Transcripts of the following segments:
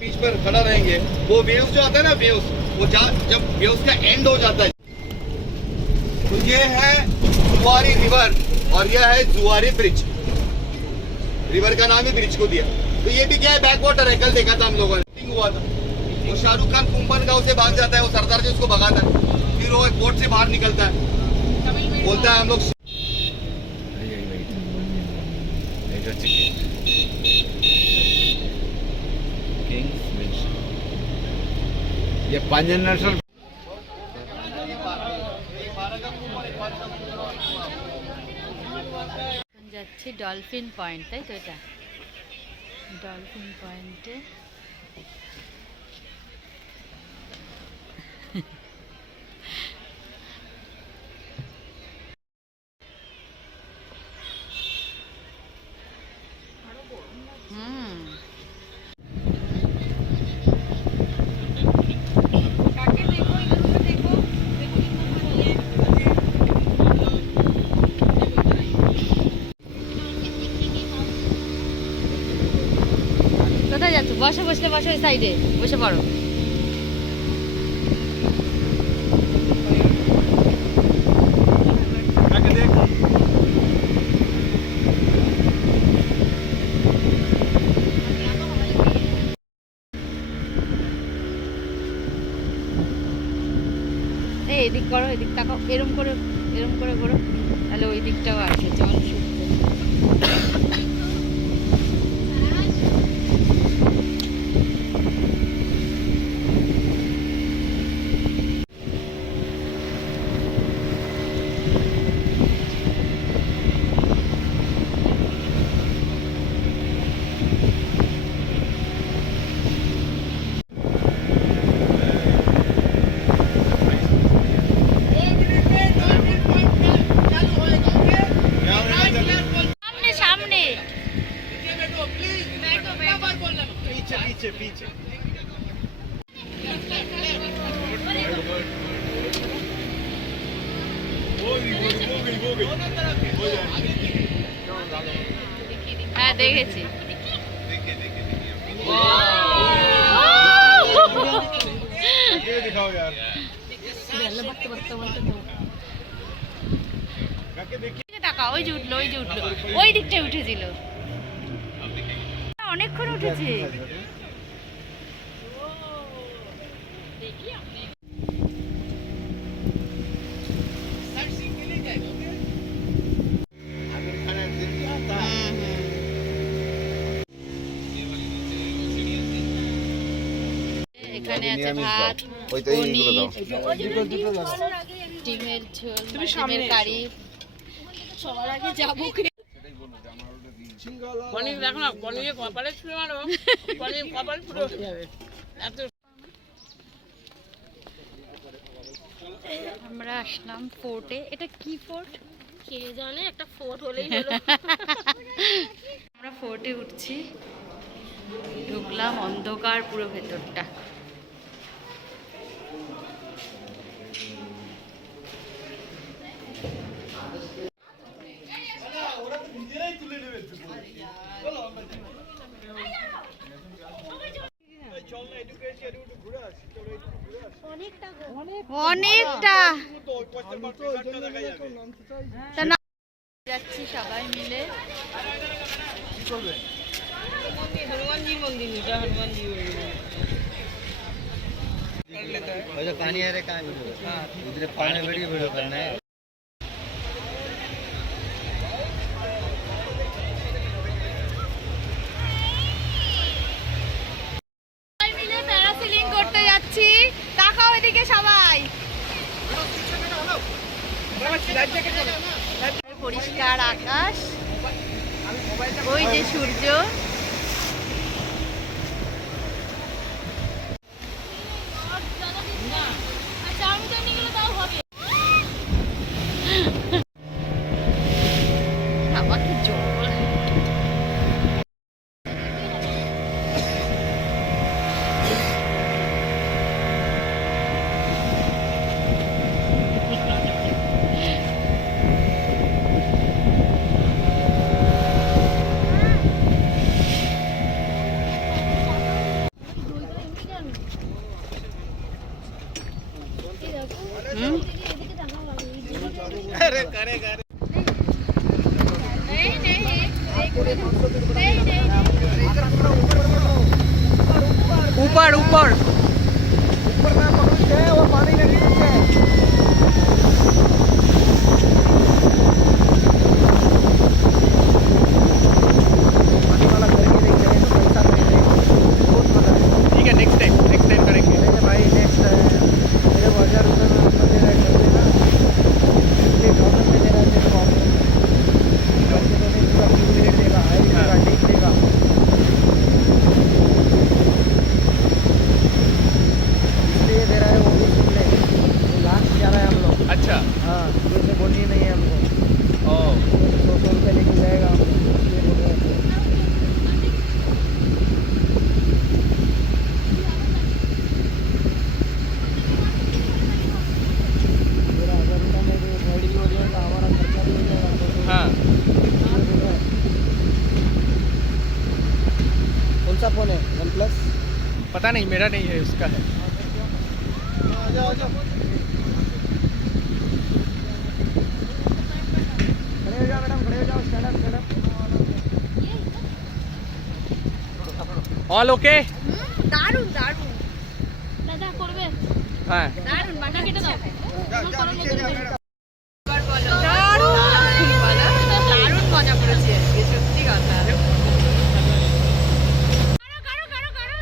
बीच पर खड़ा रहेंगे, वो वेव्स जो आता है ना, वेव्स वो जब वेव्स का एंड हो जाता है, तो ये है जुआरी रिवर और ये है जुआरी ब्रिज। रिवर का नाम ही ब्रिज को दिया। तो ये भी क्या है, बैक वाटर है। कल देखा था हम लोगों ने, हुआ था। वो शाहरुख खान कुंभन गांव से भाग जाता है, वो सरदार जी उसको भगाता है, फिर वो एक बोट से बाहर निकलता है, बोलता है हम लोग ये পাঞ্জাব ন্যাশনাল যাচ্ছি ডলফিন পয়েন্ট, তাই তো? এটা ডলফিন পয়েন্টে কোথায় যাচ্ছ? বসে বসলে বসো, ওই সাইডে বসে পড়ো। এই এদিক করো, এদিক তাকাও, এরম করে ঘোরো, তাহলে ওই দিকটাও আসে জল শুকনো। पीछे पीछे হ্যাঁ দেখেছি। दिखाओ यार, টাকা ওই যে উঠলো, ওই দিকটায় উঠেছিল, অনেকক্ষণ উঠেছে। এখানে আছে ভাত, ডিমের ঝোল, ডিমের কারি। সবার আগে যাবো পনির দেখো না, পনিরে কপালে ছুঁড়ে মারো, পনির কপাল পুরো হয়ে যাবে। আমরা আসলাম ফোর্টে। এটা কি ফোর্ট কে জানে, একটা ফোর্ট হলেই হলো। আমরা ফোর্টে উঠছি, ঢুকলাম, অন্ধকার পুরো ভেতরটা। অনেকটা যাচ্ছি সবাই মিলে। হনুমানজির মন্দির, এটা হনুমানজি पानी आ रहा है, कहाँ इधर पानी बड़ी वीडियो करना है। করতে যাচ্ছি, তাকাও এদিকে সবাই। পরিষ্কার আকাশ, ওই যে সূর্য। আমাকে জল ऊपर ऊपर ऊपर ना पकड़ के और पानी के नीचे पानी वाला करके देख रहे हैं तो पैसा करेंगे बहुत मजा है ठीक है नेक्स्ट टाइम करेंगे अरे भाई नेक्स्ट मेरे को 1000 रुपये में आपको दे रहा है कर देना ये गवर्नमेंट में दे रहा है मेरे को करके तो नहीं पूरा फुल रेट देगा हाई देगा ठीक देगा इसलिए दे रहा है वो भी सुन ले वो लास्ट जा रहा है हम लोग अच्छा हाँ वैसे बोलनी नहीं है हमको ओ 100 रुपये लेके जाएगा हमको इसलिए बोल रहे हैं मेरा 1000 रुपये में भी गाड़ी भी हो जाएगा हमारा खर्चा भी हो जाएगा हाँ कौन सा फोन है OnePlus पता नहीं मेरा नहीं है उसका है आ जाओ खड़े हो जाओ मैडम खड़े हो जाओ स्टैंड अप ऑल ओके দারুণ দারুণ দাদা করবে হ্যাঁ দারুণ বাটা কেটে দাও এবার বলো দারুণ দারুণ মজা করেছি আজকে সত্যি কথা কারো কারো কারো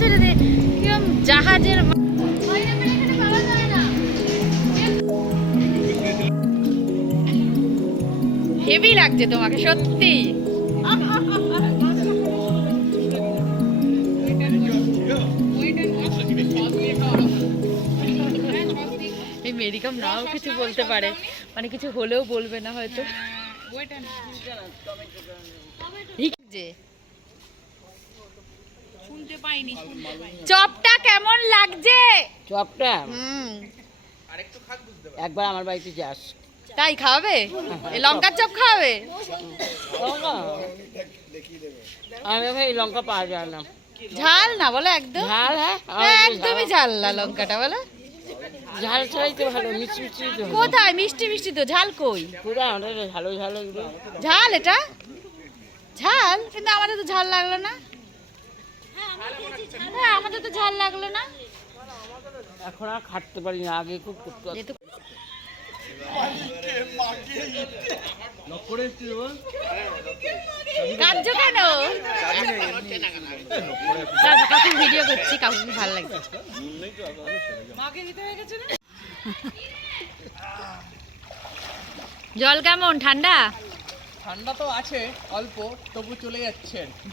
ছেড়ে দে কিরম জাহাজের হেভি লাগছে তোমাকে সত্যি। এই মেডিকাম নাও কিছু বলতে পারে, মানে কিছু হলেও বলবে না হয়তো। ঠিক যে চপটা কেমন লাগছে? চপটা হুম, একবার আমার বাড়িতে যাস। তাই খাওয়াবে? এই লঙ্কার চপ খাওয়াবে? আমি ভাই লঙ্কা পাওয়া যায় না। ঝাল না বলো একদম? ঝাল হ্যাঁ একদমই ঝাল না লঙ্কাটা বলো। ঝাল ছাড়াই তো ভালো, মিষ্টি মিষ্টি তো ভালো। কোথায় মিষ্টি মিষ্টি তো, ঝাল কই? পুরো আমাদের ঝালো ঝালো এগুলো। ঝাল এটা ঝাল, কিন্তু আমাদের তো ঝাল লাগলো না। হ্যাঁ আমাদের তো ঝাল লাগলো না। এখন আর খাটতে পারি না, আগে খুব করতে পারতাম। যেহেতু কাঁদছো কেন? কাকু ভিডিও করছি, কাকু ভালো লাগছে। জল কেমন? ঠান্ডা? ঠান্ডা তো আছে অল্প, তবু চলে যাচ্ছে আর কি।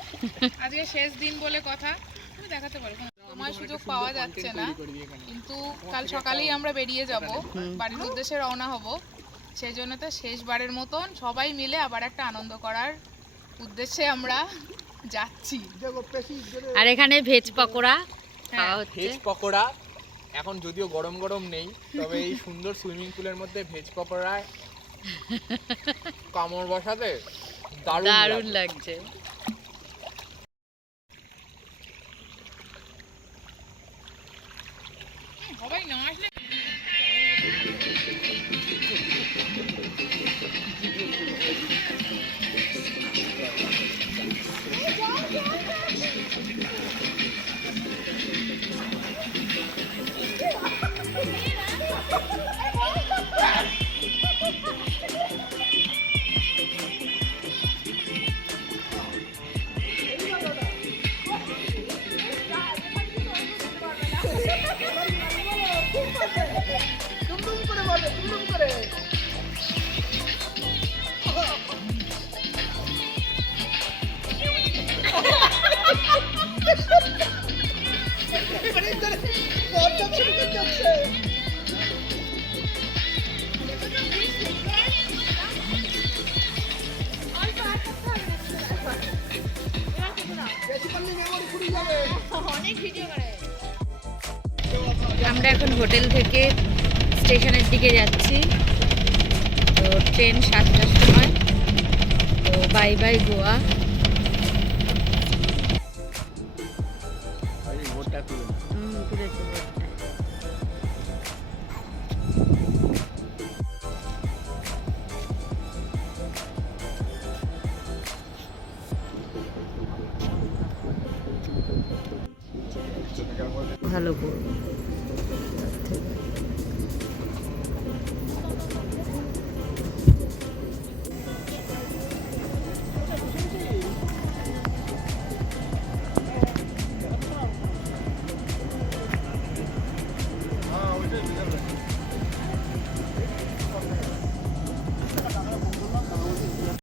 আজকে শেষ দিন বলে কথা, তুমি দেখাতে পারো, সময় সুযোগ পাওয়া যাচ্ছে না, কিন্তু কাল সকালেই আমরা বেরিয়ে যাব, বাড়ির উদ্দেশ্যে রওনা হব। সেই জন্য তো শেষবারের মতন সবাই মিলে আবার একটা আনন্দ করার উদ্দেশ্যে আমরা যাচ্ছি। আর এখানে ভেজ পকোড়া খাওয়া হচ্ছে। ভেজ পকোড়া এখন যদিও গরম গরম নেই, তবে এই সুন্দর সুইমিং পুলের মধ্যে ভেজ পকোড়ায় কামড় বসাতে দারুণ দারুণ লাগবে। লাগছে। সবাই না আসলে আমরা এখন হোটেল থেকে স্টেশনের দিকে যাচ্ছি। তো ট্রেন 7টার সময়। তো বাই বাই গোয়া। তুলেছে বোর্ডটা। ভালো করবো।